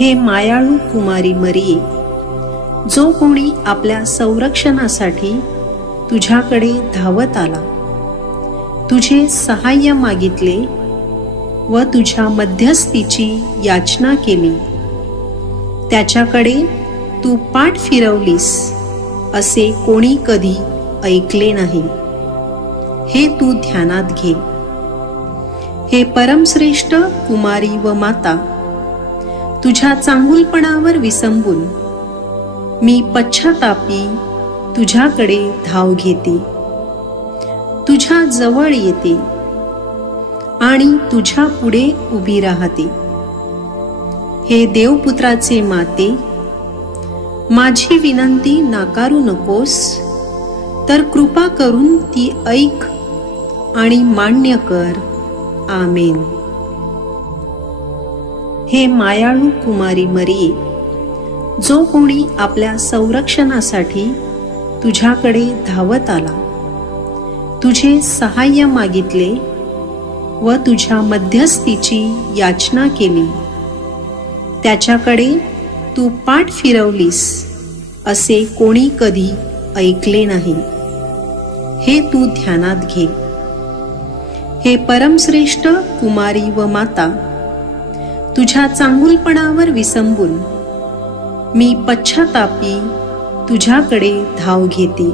हे मायाळू कुमारी मरिये, जो कोणी आपल्या संरक्षणासाठी तुझ्याकडे धावत आला, तुझे सहाय्य मागितले व तुझ्या मध्यस्थीची याचना केली, त्याच्याकडे तू पाठ फिरवलीस असे कोणी कधी ऐकले नाही, हे तू ध्यानात घे. हे परमश्रेष्ठ कुमारी व माता, तुझ्या चांगुलपणावर विसंबून मी पश्चातापी तुझ्याकडे धाव घेते, तुझ्या जवळ येते आणि तुझ्या पुढे उभी राहते. हे देवपुत्राचे माते, माझी विनंती नाकारू नकोस, तर कृपा करून ती ऐक आणि मान्य कर. आमेन. हे मायाळू कुमारी मरिये, जो कोणी आपल्या संरक्षणासाठी तुझ्याकडे धावत आला, तुझे सहाय्य मागितले व तुझ्या मध्यस्थीची याचना केली, त्याच्याकडे तू पाठ फिरवलीस असे कोणी कधी ऐकले नाही, हे तू ध्यानात घे. हे परमश्रेष्ठ कुमारी व माता, तुझ्या चांगुलपणावर विसंबून मी पश्चातापी तुझ्याकडे धाव घेते,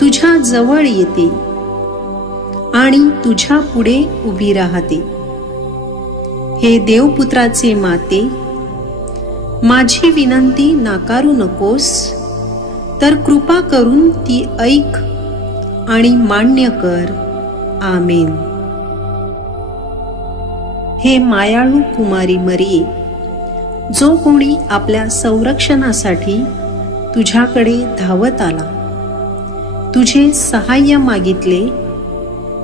तुझ्या जवळ येते आणि तुझ्या पुढे उभी राहते. हे देवपुत्राचे माते, माझी विनंती नाकारू नकोस, तर कृपा करून ती ऐक आणि मान्य कर. आमेन. हे मायाळू कुमारी मरिये, जो कोणी आपल्या संरक्षणासाठी तुझ्याकडे धावत आला, तुझे सहाय्य मागितले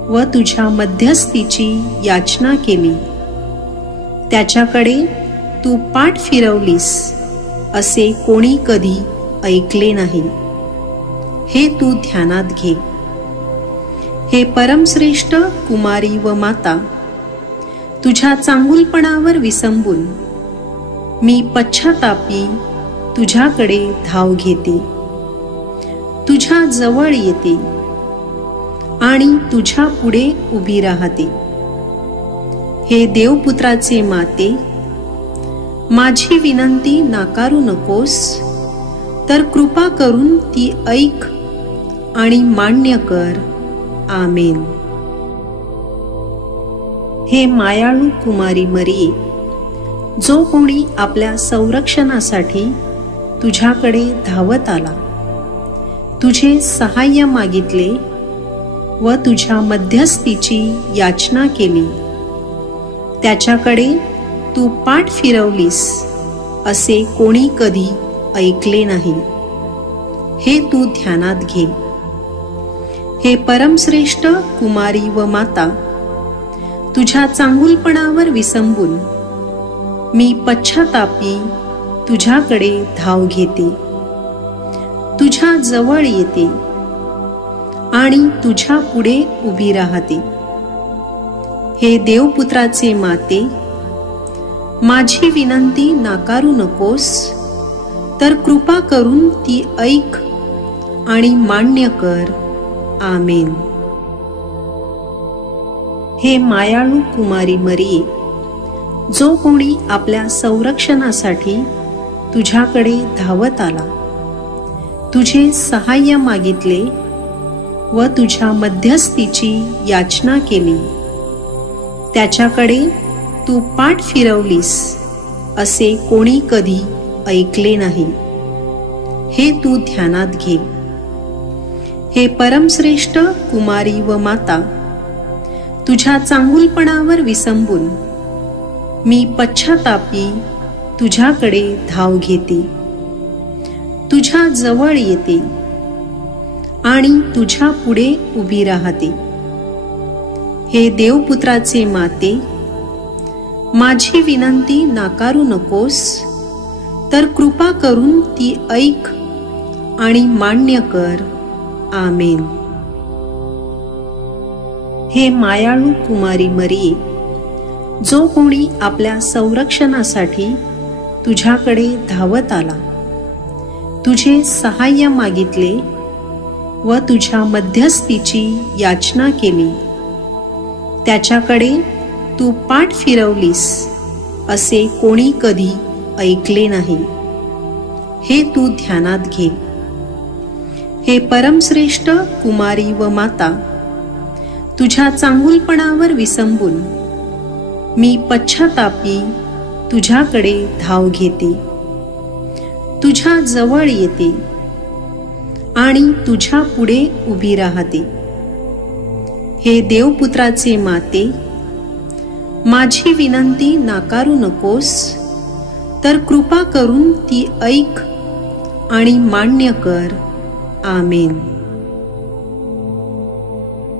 व तुझ्या मध्यस्थीची याचना केली, त्याच्याकडे तू पाठ फिरवलीस असे कोणी कधी ऐकले नाही, हे तू ध्यानात घे. हे परमश्रेष्ठ कुमारी व माता, तुझ्या चांगुलपणावर विसंबून मी पश्चातापी तुझ्याकडे धाव घेते, तुझ्या जवळ येते आणि तुझ्या पुढे उभी राहते. हे देवपुत्राचे माते, माझी विनंती नाकारू नकोस, तर कृपा करून ती ऐक आणि मान्य कर. आमेन. हे मायाळू कुमारी मरिये, जो कोणी आपल्या संरक्षणासाठी तुझ्याकडे धावत आला, तुझे सहाय्य मागितले व तुझ्या मध्यस्थीची याचना केली, त्याच्याकडे तू पाठ फिरवलीस असे कोणी कधी ऐकले नाही, हे तू ध्यानात घे. हे परमश्रेष्ठ कुमारी व माता, तुझ्या चांगुलपणावर विसंबून मी पश्चातापी तुझ्याकडे धाव घेते, तुझ्या जवळ येते आणि तुझ्या पुढे उभी राहते. हे देवपुत्राचे माते, माझी विनंती नाकारू नकोस, तर कृपा करून ती ऐक आणि मान्य कर. आमेन. हे मायाळू कुमारी मरिये, जो कोणी आपल्या संरक्षणासाठी तुझ्याकडे धावत आला, तुझे सहाय्य मागितले व तुझ्या मध्यस्थीची याचना केली, त्याच्याकडे तू पाठ फिरवलीस असे कोणी कधी ऐकले नाही, हे तू ध्यानात घे. हे परमश्रेष्ठ कुमारी व माता, तुझ्या चांगुलपणावर विसंबून मी पश्चातापी तुझ्याकडे धाव घेते, तुझ्या जवळ येते आणि तुझ्या पुढे उभी राहते. हे देवपुत्राचे माते, माझी विनंती नाकारू नकोस, तर कृपा करून ती ऐक आणि मान्य कर. आमेन. हे मायाळू कुमारी मरिये, जो कोणी आपल्या संरक्षणासाठी तुझ्याकडे धावत आला, तुझे सहाय्य मागितले व तुझ्या मध्यस्थीची याचना केली, त्याच्याकडे तू पाठ फिरवलीस असे कोणी कधी ऐकले नाही, हे तू ध्यानात घे. हे परमश्रेष्ठ कुमारी व माता, तुझ्या चांगुलपणावर विसंबून मी पश्चातापी तुझ्याकडे धाव घेते, तुझ्या जवळ येते आणि तुझ्या पुढे उभी राहते. हे देवपुत्राचे माते, माझी विनंती नाकारू नकोस, तर कृपा करून ती ऐक आणि मान्य कर. आमेन.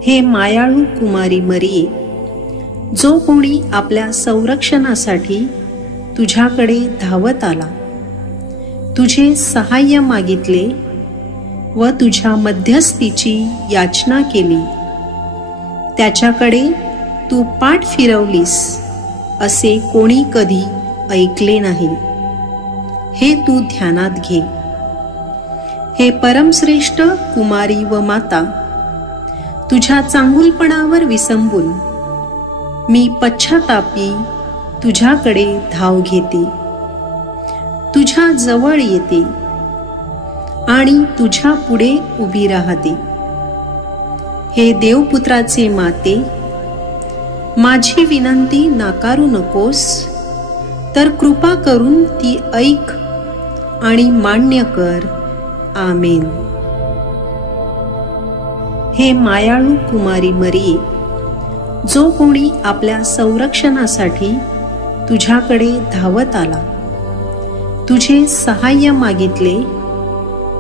हे मायाळू कुमारी मरिये, जो कोणी आपल्या संरक्षणासाठी तुझ्याकडे धावत आला, तुझे सहाय्य मागितले व तुझ्या मध्यस्थीची याचना केली, त्याच्याकडे तू पाठ फिरवलीस असे कोणी कधी ऐकले नाही, हे तू ध्यानात घे. हे परमश्रेष्ठ कुमारी व माता, तुझ्या चांगुलपणावर विसंबून मी पश्चातापी तुझ्याकडे धाव घेते, तुझ्या जवळ येते आणि तुझ्या पुढे उभी राहते. हे देवपुत्राचे माते, माझी विनंती नाकारू नकोस, तर कृपा करून ती ऐक आणि मान्य कर. आमेन. हे मायाळू कुमारी मरिये, जो कोणी आपल्या संरक्षणासाठी तुझ्याकडे धावत आला, तुझे सहाय्य मागितले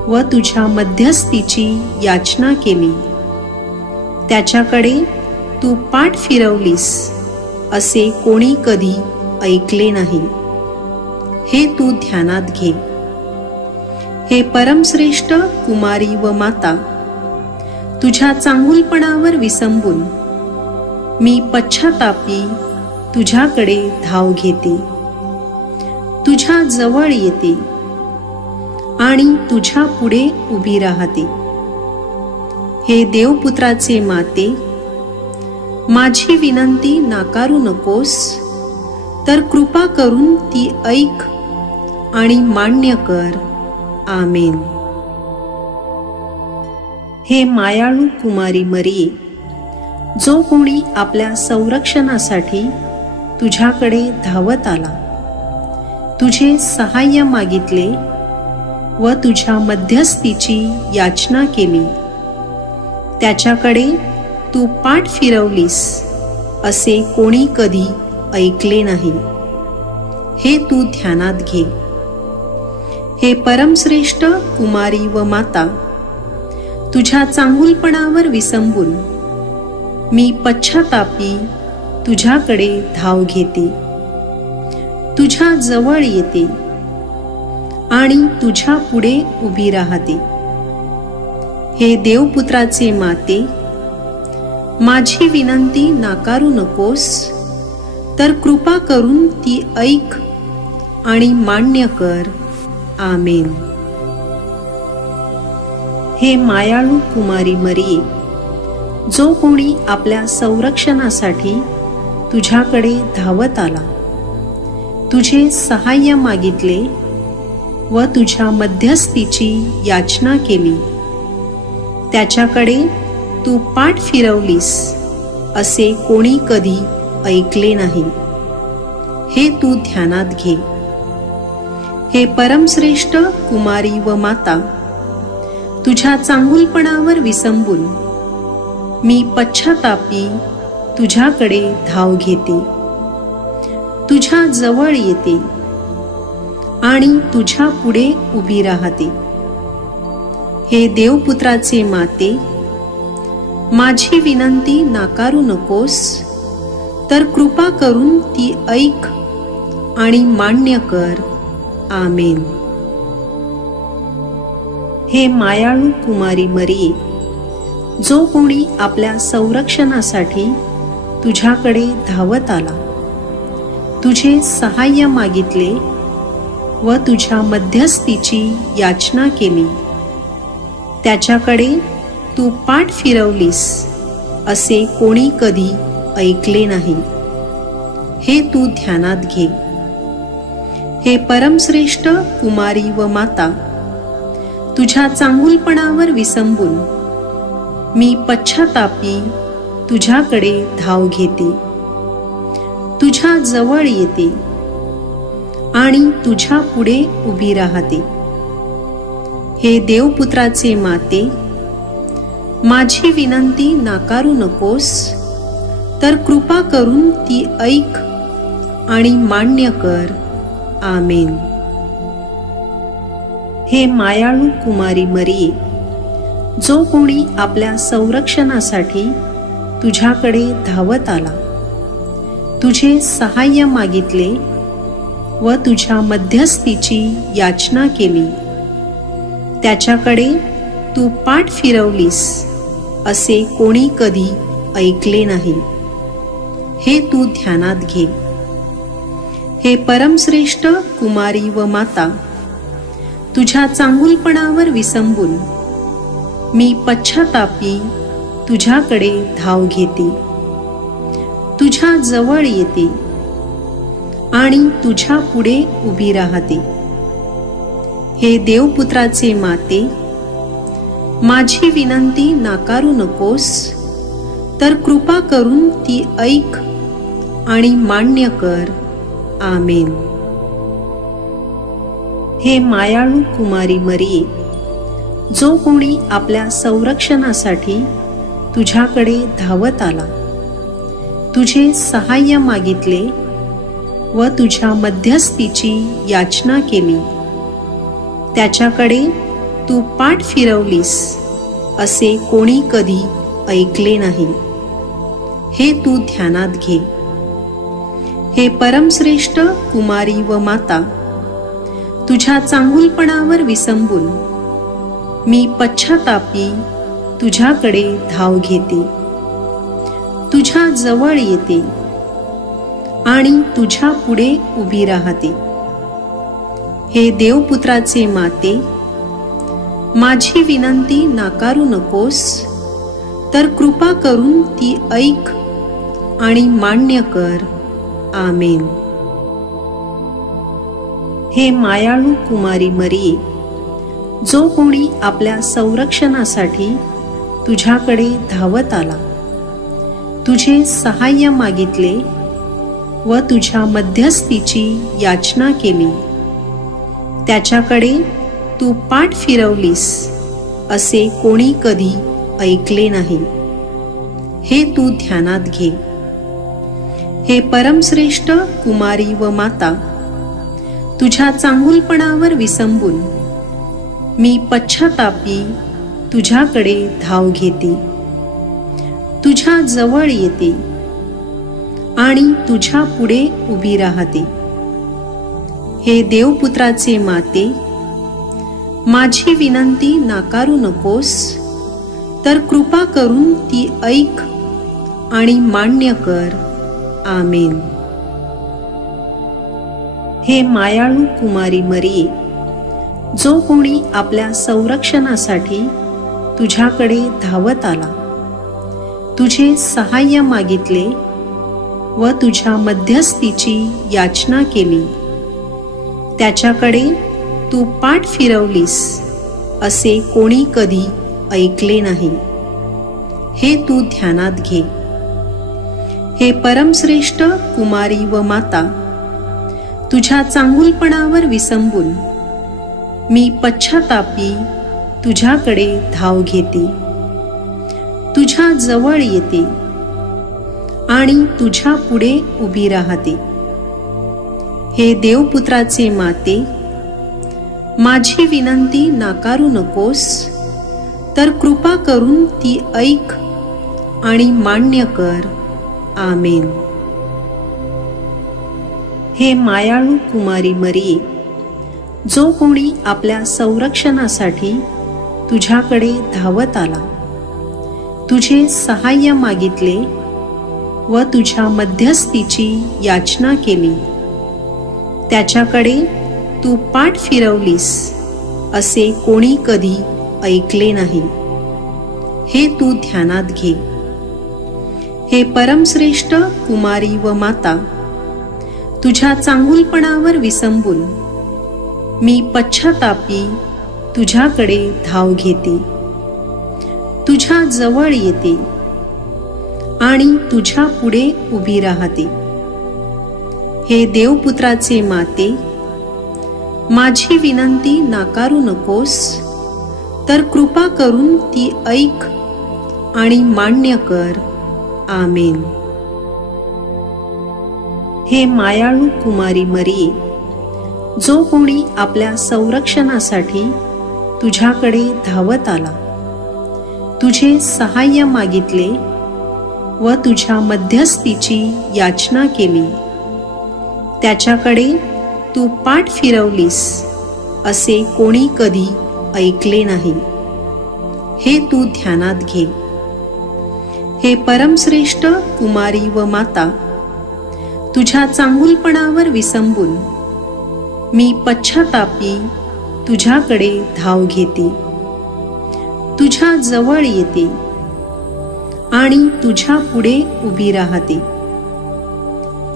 व तुझ्या मध्यस्थीची याचना केली, त्याच्याकडे तू पाठ फिरवलीस असे कोणी कधी ऐकले नाही, हे तू ध्यानात घे. हे परमश्रेष्ठ कुमारी व माता, तुझ्या चांगुलपणावर विसंबून मी पश्चातापी तुझ्याकडे धाव घेते, तुझ्या जवळ येते आणि तुझ्या पुढे उभी राहते. हे देवपुत्राचे माते, माझी विनंती नाकारू नकोस, तर कृपा करून ती ऐक आणि मान्य कर. आमेन. हे मायाळू कुमारी मरिये, जो कोणी आपल्या संरक्षणासाठी तुझ्याकडे धावत आला, तुझे सहाय्य मागितले व तुझ्या मध्यस्थीची याचना केली, त्याच्याकडे तू पाठ फिरवलीस असे कोणी कधी ऐकले नाही, हे तू ध्यानात घे. हे परमश्रेष्ठ कुमारी व माता, तुझ्या चांगुलपणावर विसंबून मी पश्चातापी तुझ्याकडे धाव घेते, तुझ्या जवळ येते आणि तुझ्या पुढे उभी राहते. हे देवपुत्राचे माते, माझी विनंती नाकारू नकोस, तर कृपा करून ती ऐक आणि मान्य कर. आमेन. हे मायाळू कुमारी मरिये, जो कोणी आपल्या संरक्षणासाठी तुझ्याकडे धावत आला, तुझे सहाय्य मागितले व तुझ्या मध्यस्थीची याचना केली, त्याच्याकडे तू पाठ फिरवलीस असे कोणी कधी ऐकले नाही, हे तू ध्यानात घे. हे परमश्रेष्ठ कुमारी व माता, तुझ्या चांगुलपणावर विसंबून मी पश्चातापी तुझ्याकडे धाव घेते, तुझ्या जवळ येते आणि तुझ्या पुढे उभी राहते. हे देवपुत्राचे माते, माझी विनंती नाकारू नकोस, तर कृपा करून ती ऐक आणि मान्य कर. आमेन. हे मायाळू कुमारी मरिये, जो कोणी आपल्या संरक्षणासाठी तुझ्याकडे धावत आला, तुझे सहाय्य मागितले व तुझ्या मध्यस्थीची याचना केली, त्याच्याकडे तू पाठ फिरवलीस असे कोणी कधी ऐकले नाही, हे तू ध्यानात घे. हे परमश्रेष्ठ कुमारी व माता, तुझ्या चांगुलपणावर विसंबून मी पश्चातापी तुझ्याकडे धाव घेते, तुझ्या जवळ येते आणि तुझ्या पुढे उभी राहते. हे देवपुत्राचे माते, माझी विनंती नाकारू नकोस, तर कृपा करून ती ऐक आणि मान्य कर. आमेन. हे मायाळू कुमारी मरिये, जो कोणी आपल्या संरक्षणासाठी तुझ्याकडे धावत आला, तुझे सहाय्य मागितले व तुझ्या मध्यस्थीची याचना केली, त्याच्याकडे तू पाठ फिरवलीस असे कोणी कधी ऐकले नाही, हे तू ध्यानात घे. हे परमश्रेष्ठ कुमारी व माता, तुझ्या चांगुलपणावर विसंबून मी पश्चातापी तुझ्याकडे धाव घेते, तुझ्या जवळ येते आणि तुझ्या पुढे उभी राहते. हे देवपुत्राचे माते, माझी विनंती नाकारू नकोस, तर कृपा करून ती ऐक आणि मान्य कर. आमेन. हे मायाळू कुमारी मरिये, जो कोणी आपल्या संरक्षणासाठी तुझ्याकडे धावत आला, तुझे सहाय्य मागितले व तुझ्या मध्यस्थीची याचना केली, त्याच्याकडे तू पाठ फिरवलीस असे कोणी कधी ऐकले नाही, हे तू ध्यानात घे. हे परमश्रेष्ठ कुमारी व माता, तुझ्या चांगुलपणावर विसंबून मी पश्चातापी तुझ्याकडे धाव घेते, तुझ्या जवळ येते आणि तुझ्या पुढे उभी राहते. हे देवपुत्राचे माते, माझी विनंती नाकारू नकोस, तर कृपा करून ती ऐक आणि मान्य कर. आमेन. हे मायाळू कुमारी मरिये, जो कोणी आपल्या संरक्षणासाठी तुझ्याकडे धावत आला, तुझे सहाय्य मागितले व तुझ्या मध्यस्थीची याचना केली, त्याच्याकडे तू पाठ फिरवलीस असे कोणी कधी ऐकले नाही, हे तू ध्यानात घे. हे परमश्रेष्ठ कुमारी व माता, तुझ्या चांगुलपणावर विसंबून मी पश्चातापी तुझ्याकडे धाव घेते, तुझ्या जवळ येते आणि तुझ्या पुढे उभी राहते. हे देवपुत्राचे माते, माझी विनंती नाकारू नकोस, तर कृपा करून ती ऐक आणि मान्य कर. आमेन. हे मायाळू कुमारी मरिये, जो कोणी आपल्या संरक्षणासाठी तुझ्याकडे धावत आला, तुझे सहाय्य मागितले व तुझ्या मध्यस्थीची याचना केली, त्याच्याकडे तू पाठ फिरवलीस असे कोणी कधी ऐकले नाही, हे तू ध्यानात घे. हे परमश्रेष्ठ कुमारी व माता, तुझ्या चांगुलपणावर विसंबून मी पश्चातापी तुझ्याकडे धाव घेते, तुझ्या जवळ येते आणि तुझ्या पुढे उभी राहते. हे देवपुत्राचे माते, माझी विनंती नाकारू नकोस, तर कृपा करून ती ऐक आणि मान्य कर. आमेन. हे मायाळू कुमारी मरिये, जो कोणी आपल्या संरक्षणासाठी तुझ्याकडे धावत आला, तुझे सहाय्य मागितले व तुझ्या मध्यस्थीची याचना केली, त्याच्याकडे तू पाठ फिरवलीस असे कोणी कधी ऐकले नाही, हे तू ध्यानात घे. हे परमश्रेष्ठ कुमारी व माता, तुझ्या चांगुलपणावर विसंबून मी पश्चातापी तुझ्याकडे धाव घेते, तुझ्या जवळ येते आणि तुझ्या पुढे उभी राहते. हे देवपुत्राचे माते, माझी विनंती नाकारू नकोस, तर कृपा करून ती ऐक आणि मान्य कर. आमेन. हे मायाळू कुमारी मरिये, जो कोणी आपल्या संरक्षणासाठी तुझ्याकडे धावत आला, तुझे सहाय्य मागितले व तुझ्या मध्यस्थीची याचना केली, त्याच्याकडे तू पाठ फिरवलीस असे कोणी कधी ऐकले नाही, हे तू ध्यानात घे. हे परमश्रेष्ठ कुमारी व माता, तुझ्या चांगुलपणावर विसंबून मी पश्चातापी तुझ्याकडे धाव घेते, तुझ्या जवळ येते आणि तुझ्या पुढे उभी राहते.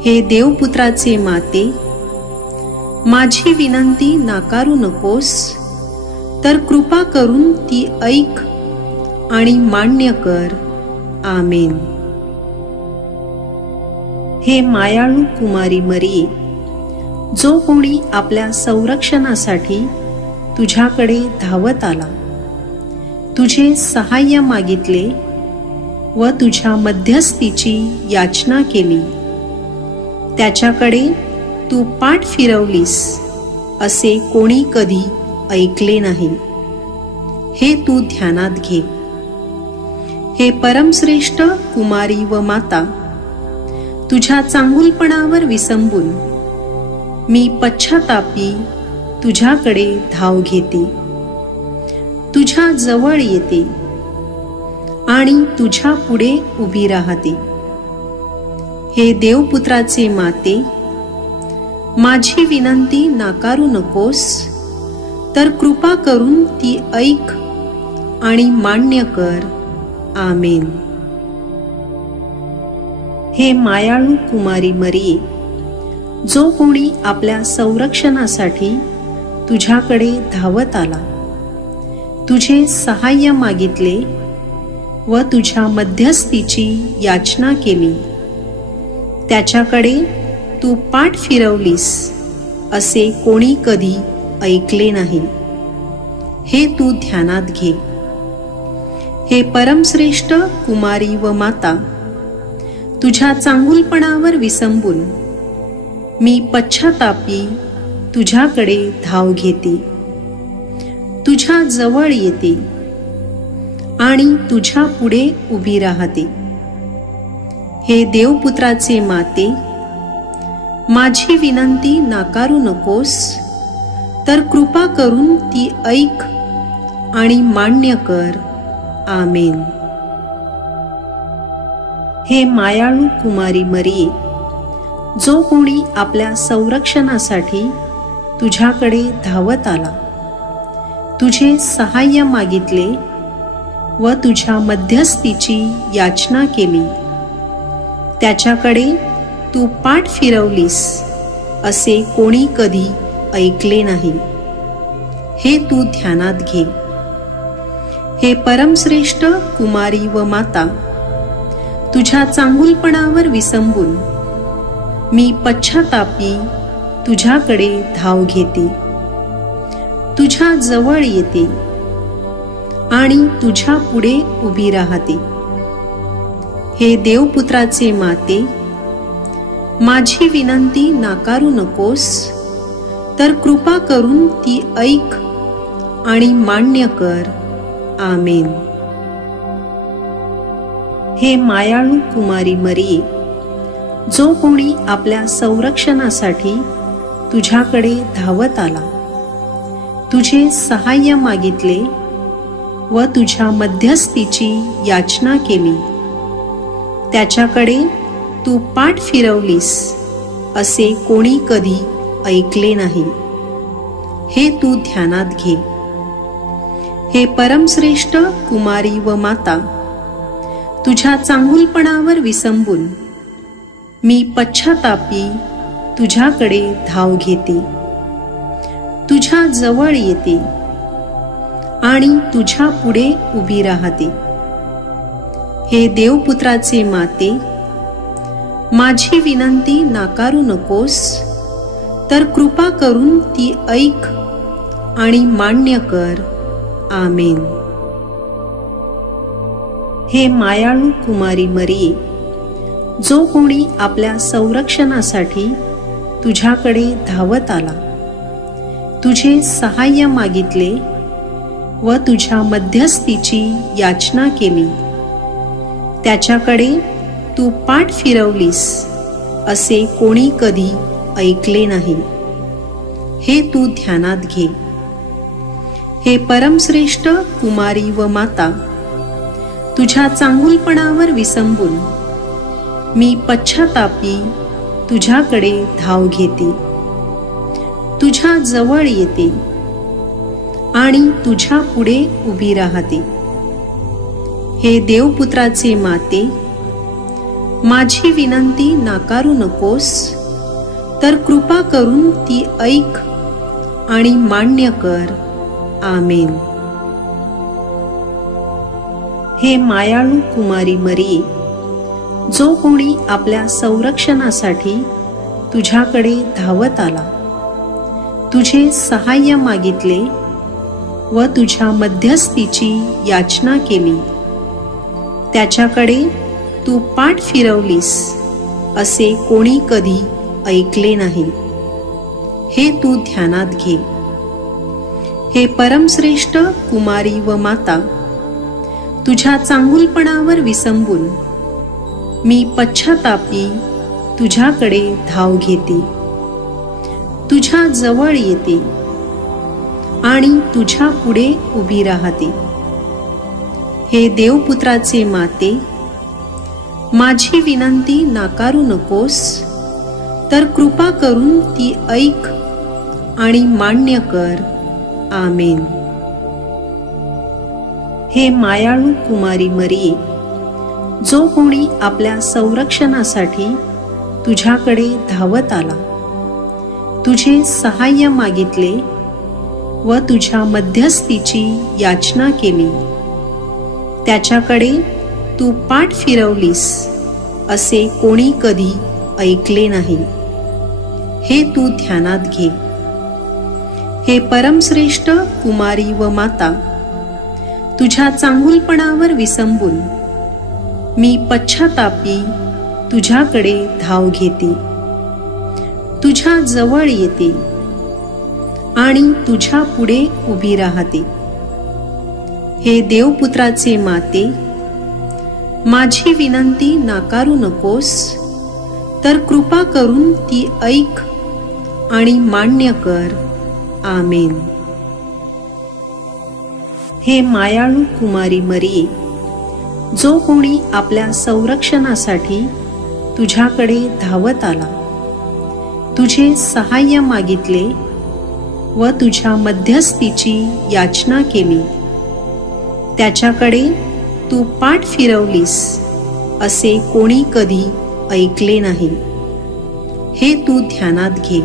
हे देवपुत्राचे माते, माझी विनंती नाकारू नकोस, तर कृपा करून ती ऐक आणि मान्य कर. आमेन. हे मायाळू कुमारी मरिये, जो कोणी आपल्या संरक्षणासाठी तुझ्याकडे धावत आला, तुझे सहाय्य मागितले व तुझ्या मध्यस्थीची याचना केली, त्याच्याकडे तू पाठ फिरवलीस असे कोणी कधी ऐकले नाही, हे तू ध्यानात घे. हे परमश्रेष्ठ कुमारी व माता, तुझ्या चांगुलपणावर विसंबून मी पश्चातापी तुझ्याकडे धाव घेते, तुझ्या जवळ येते आणि तुझ्या पुढे उभी राहते. हे देवपुत्राचे माते, माझी विनंती नाकारू नकोस, तर कृपा करून ती ऐक आणि मान्य कर. आमेन. हे मायाळू कुमारी मरिये, जो कोणी आपल्या संरक्षणासाठी तुझ्याकडे धावत आला, तुझे सहाय्य मागितले व तुझ्या मध्यस्थीची याचना केली, त्याच्याकडे तू पाठ फिरवलीस असे कोणी कधी ऐकले नाही, हे तू ध्यानात घे. हे परमश्रेष्ठ कुमारी व माता, तुझ्या चांगुलपणावर विसंबून मी पश्चातापी तुझ्याकडे धाव घेते, तुझ्या जवळ येते आणि तुझ्या पुढे उभी राहते. हे देवपुत्राचे माते, माझी विनंती नाकारू नकोस, तर कृपा करून ती ऐक आणि मान्य कर. आमेन. हे मायाळू कुमारी मरिये, जो कोणी आपल्या संरक्षणासाठी तुझ्याकडे धावत आला, तुझे सहाय्य मागितले व तुझ्या मध्यस्थीची याचना केली, त्याच्याकडे तू पाठ फिरवलीस असे कोणी कधी ऐकले नाही, हे तू ध्यानात घे. हे परमश्रेष्ठ कुमारी व माता, तुझ्या चांगुलपणावर विसंबून मी पश्चातापी तुझ्याकडे धाव घेते, तुझ्या जवळ येते आणि तुझ्या पुढे उभी राहते. हे देवपुत्राचे माते, माझी विनंती नाकारू नकोस, तर कृपा करून ती ऐक आणि मान्य कर. आमेन. हे मायाळू कुमारी मरिये, जो कोणी आपल्या संरक्षणासाठी तुझ्याकडे धावत आला, तुझे सहाय्य मागितले व तुझ्या मध्यस्थीची याचना केली, त्याच्याकडे तू पाठ फिरवलीस असे कोणी कधी ऐकले नाही, हे तू ध्यानात घे. हे परमश्रेष्ठ कुमारी व माता, तुझ्या चांगुलपणावर विसंबून मी पश्चातापी तुझ्याकडे धाव घेते, तुझ्या जवळ येते आणि तुझ्या पुढे उभी राहते. हे देवपुत्राचे माते, माझी विनंती नाकारू नकोस, तर कृपा करून ती ऐक आणि मान्य कर. आमेन. हे मायाळू कुमारी मरिये, जो कोणी आपल्या संरक्षणासाठी तुझ्याकडे धावत आला, तुझे सहाय्य मागितले व तुझ्या मध्यस्थीची याचना केली, त्याच्याकडे तू पाठ फिरवलीस असे कोणी कधी ऐकले नाही, हे तू ध्यानात घे. हे परमश्रेष्ठ कुमारी व माता, तुझ्या चांगुलपणावर विसंबून मी पश्चातापी तुझ्याकडे धाव घेते, तुझ्या जवळ येते आणि तुझ्या पुढे उभी राहते. हे देवपुत्राचे माते, माझी विनंती नाकारू नकोस, तर कृपा करून ती ऐक आणि मान्य कर. आमेन. हे मायाळू कुमारी मरिये, जो कोणी आपल्या संरक्षणासाठी तुझ्याकडे धावत आला, तुझे सहाय्य मागितले व तुझ्या मध्यस्थीची याचना केली, त्याच्याकडे तू पाठ फिरवलीस असे कोणी कधी ऐकले नाही, हे तू ध्यानात घे. हे परमश्रेष्ठ कुमारी व माता, तुझ्या चांगुलपणावर विसंबून मी पश्चातापी तुझ्याकडे धाव घेते, तुझ्या जवळ येते आणि तुझ्या पुढे उभी राहते. हे देवपुत्राचे माते, माझी विनंती नाकारू नकोस, तर कृपा करून ती ऐक आणि मान्य कर. आमेन. हे मायाळू कुमारी मरिये, जो कोणी आपल्या संरक्षणासाठी तुझ्याकडे धावत आला, तुझे सहाय्य मागितले व तुझ्या मध्यस्थीची याचना केली, त्याच्याकडे तू पाठ फिरवलीस असे कोणी कधी ऐकले नाही, हे तू ध्यानात घे. हे परमश्रेष्ठ कुमारी व माता, तुझ्या चांगुलपणावर विसंबून मी पश्चातापी तुझ्याकडे धाव घेते, तुझ्या जवळ येते आणि तुझ्या पुढे उभी राहते. हे देवपुत्राचे माते, माझी विनंती नाकारू नकोस, तर कृपा करून ती ऐक आणि मान्य कर. आमेन. हे मायाळू कुमारी मरिये, जो कोणी आपल्या संरक्षणासाठी तुझ्याकडे धावत आला, तुझे सहाय्य मागितले व तुझ्या मध्यस्थीची याचना केली, त्याच्याकडे तू पाठ फिरवलीस असे कोणी कधी ऐकले नाही, हे तू ध्यानात घे.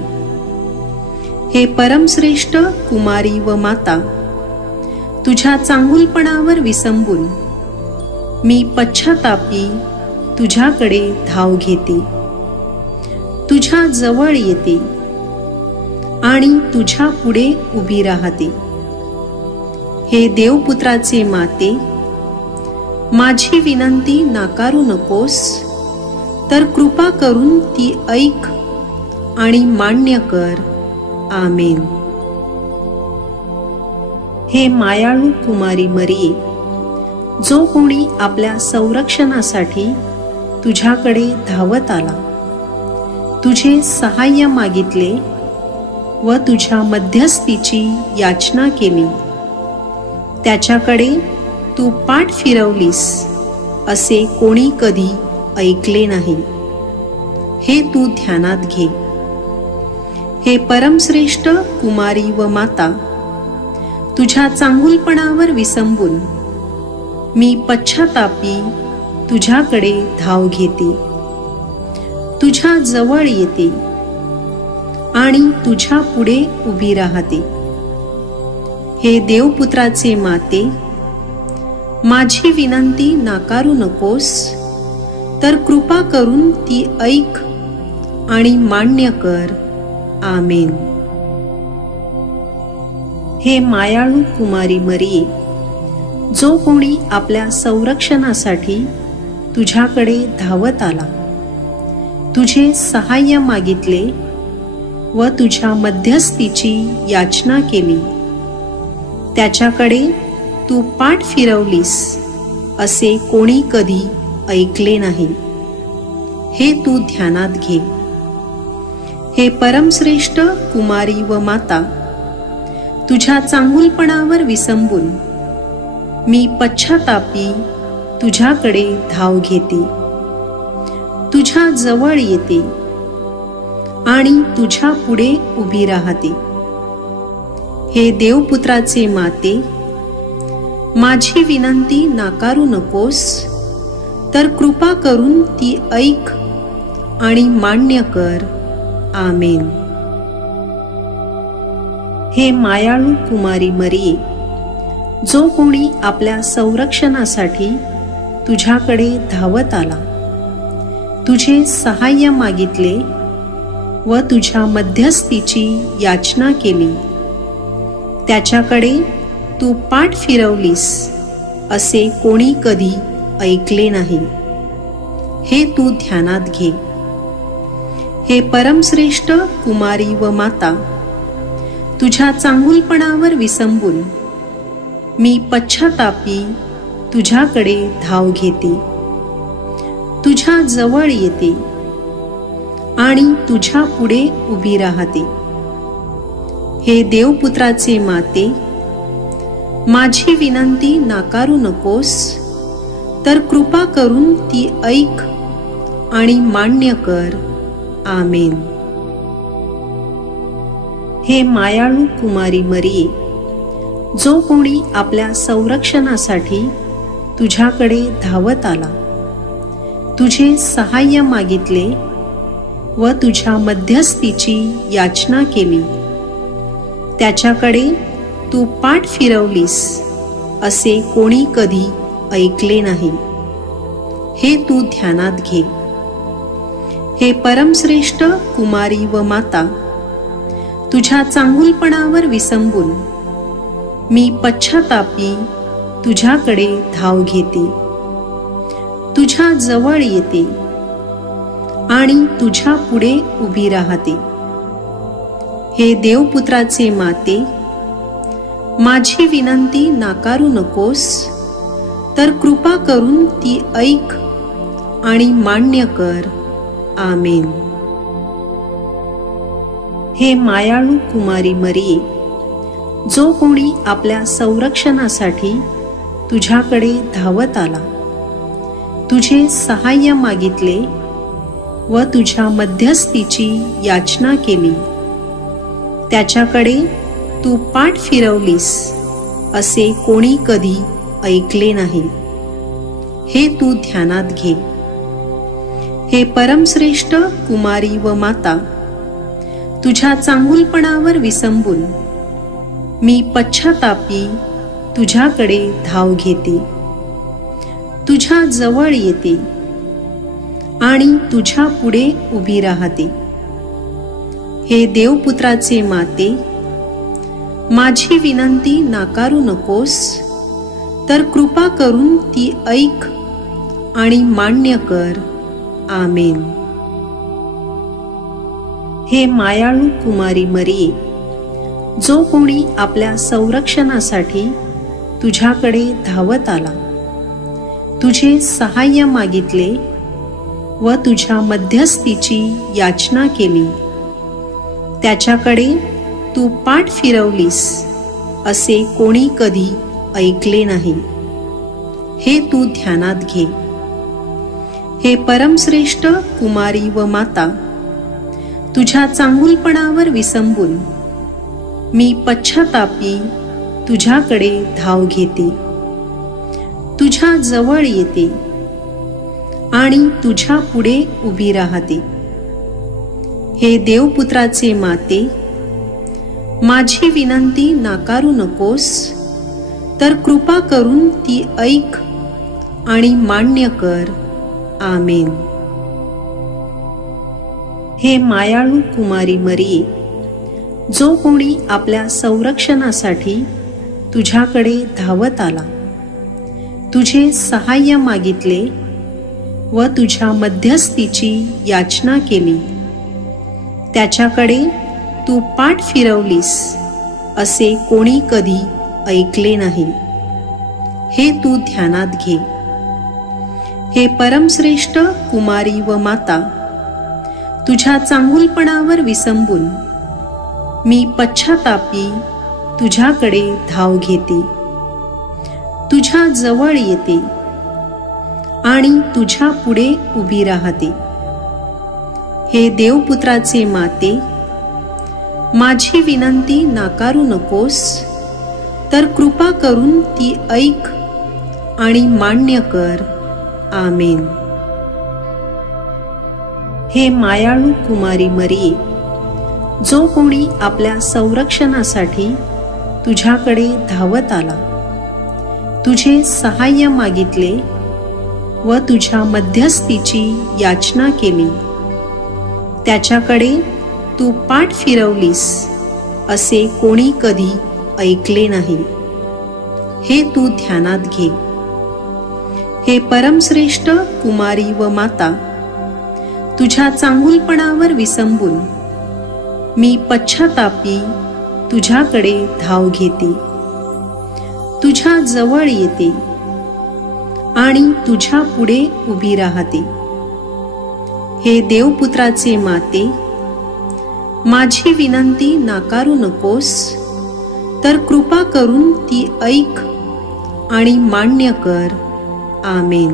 हे परमश्रेष्ठ कुमारी व माता, तुझ्या चांगुलपणावर विसंबून मी पश्चातापी तुझ्याकडे धाव घेते, तुझ्या जवळ येते आणि तुझ्या पुढे उभी राहते. हे देवपुत्राचे माते, माझी विनंती नाकारू नकोस, तर कृपा करून ती ऐक आणि मान्य कर. आमेन. हे मायाळू कुमारी मरिये, जो कोणी आपल्या संरक्षणासाठी तुझ्याकडे धावत आला, तुझे सहाय्य मागितले व तुझ्या मध्यस्थीची याचना केली, त्याच्याकडे तू पाठ फिरवलीस असे कोणी कधी ऐकले नाही, हे तू ध्यानात घे. हे परमश्रेष्ठ कुमारी व माता, तुझ्या चांगुलपणावर विसंबून मी पश्चातापी तुझ्याकडे धाव घेते, तुझ्या जवळ येते आणि तुझ्या पुढे उभी राहते। हे देवपुत्राचे माते, माझी विनंती नाकारू नकोस, तर कृपा करून ती ऐक आणि मान्य कर। आमेन। हे मायाळू कुमारी मरिये, जो कोणी आपल्या संरक्षणासाठी तुझ्याकडे धावत आला, तुझे सहाय्य मागितले व तुझ्या मध्यस्थीची याचना केली, त्याच्याकडे तू पाठ फिरवलीस असे कोणी कधी ऐकले नाही, हे तू ध्यानात घे। हे परमश्रेष्ठ कुमारी व माता, तुझ्या चांगुलपणावर विसंबून मी पश्चातापी तुझ्याकडे धाव घेते, तुझ्या जवळ येते आणि तुझ्या पुढे उभी राहते। हे देवपुत्राचे माते, माझी विनंती नाकारू नकोस, तर कृपा करून ती ऐक आणि मान्य कर। आमेन। हे मायाळू कुमारी मरिये, जो कोणी आपल्या संरक्षणासाठी तुझ्याकडे धावत आला, तुझे सहाय्य मागितले व तुझ्या मध्यस्थीची याचना केली, त्याच्याकडे तू पाठ फिरवलीस असे कोणी कधी ऐकले नाही, हे तू ध्यानात घे। हे परमश्रेष्ठ कुमारी व माता, तुझ्या चांगुलपणावर विसंबून मी पश्चातापी तुझ्याकडे धाव घेते, तुझ्या जवळ येते आणि तुझ्या पुढे उभी राहते। हे देवपुत्राचे माते, माझी विनंती नाकारू नकोस, तर कृपा करून ती ऐक आणि मान्य कर। आमेन। हे मायाळू कुमारी मरिये, जो कोणी आपल्या संरक्षणासाठी तुझ्याकडे धावत आला, तुझे सहाय्य मागितले व तुझ्या मध्यस्थीची याचना केली, त्याच्याकडे तू पाठ फिरवलीस असे कोणी कधी ऐकले नाही, हे तू ध्यानात घे। हे परमश्रेष्ठ कुमारी व माता, तुझ्या चांगुलपणावर विसंबून मी पश्चातापी तुझ्याकडे धाव घेते, तुझ्या जवळ येते आणि तुझ्या पुढे उभी राहते। हे देवपुत्राचे माते, माझी विनंती नाकारू नकोस, तर कृपा करून ती ऐक आणि मान्य कर। आमेन। हे मायाळू कुमारी मरिये, जो कोणी आपल्या संरक्षणासाठी तुझ्याकडे धावत आला, तुझे सहाय्य मागितले व तुझ्या मध्यस्थीची याचना केली, त्याच्याकडे तू पाठ फिरवलीस असे कोणी कधी ऐकले नाही, हे तू ध्यानात घे। हे परमश्रेष्ठ कुमारी व माता, तुझ्या चांगुलपणावर विसंबून मी पश्चातापी तुझ्याकडे धाव घेते, तुझ्या जवळ येते आणि तुझ्या पुढे उभी राहते। हे देवपुत्राचे माते, माझी विनंती नाकारू नकोस, तर कृपा करून ती ऐक आणि मान्य कर। आमेन। हे मायाळू कुमारी मरिये, जो कोणी आपल्या संरक्षणासाठी तुझ्याकडे धावत आला, तुझे सहाय्य मागितले व तुझ्या मध्यस्थीची याचना केली, त्याच्याकडे तू पाठ फिरवलीस असे कोणी कधी ऐकले नाही, हे तू ध्यानात घे। हे परमश्रेष्ठ कुमारी व माता, तुझ्या चांगुलपणावर विसंबून मी पश्चातापी तुझ्याकडे धाव घेते, तुझ्या जवळ येते आणि तुझ्या पुढे उभी राहते। हे देवपुत्राचे माते, माझी विनंती नाकारू नकोस, तर कृपा करून ती ऐक आणि मान्य कर। आमेन। हे मायाळू कुमारी मरिये, जो कोणी आपल्या संरक्षणासाठी तुझ्याकडे धावत आला, तुझे सहाय्य मागितले व तुझ्या मध्यस्थीची याचना केली, त्याच्याकडे तू पाठ फिरवलीस असे कोणी कधी ऐकले नाही, हे तू ध्यानात घे। हे परमश्रेष्ठ कुमारी व माता, तुझ्या चांगुलपणावर विसंबून मी पश्चातापी तुझ्याकडे धाव घेते, तुझ्या जवळ येते आणि तुझ्या पुढे उभी राहते। हे देवपुत्राचे माते, माझी विनंती नाकारू नकोस, तर कृपा करून ती ऐक आणि मान्य कर। आमेन। हे मायाळू कुमारी मरिये, जो कोणी आपल्या संरक्षणासाठी तुझ्याकडे धावत आला, तुझे सहाय्य मागितले व तुझ्या मध्यस्थीची याचना केली, त्याच्याकडे तू पाठ फिरवलीस असे कोणी कधी ऐकले नाही, हे तू ध्यानात घे। हे परमश्रेष्ठ कुमारी व माता, तुझ्या चांगुलपणावर विसंबून मी पश्चातापी तुझ्याकडे धाव घेते, तुझ्या जवळ येते आणि तुझ्या पुढे उभी राहते। हे देवपुत्राचे माते, माझी विनंती नाकारू नकोस, तर कृपा करून ती ऐक आणि मान्य कर। आमेन।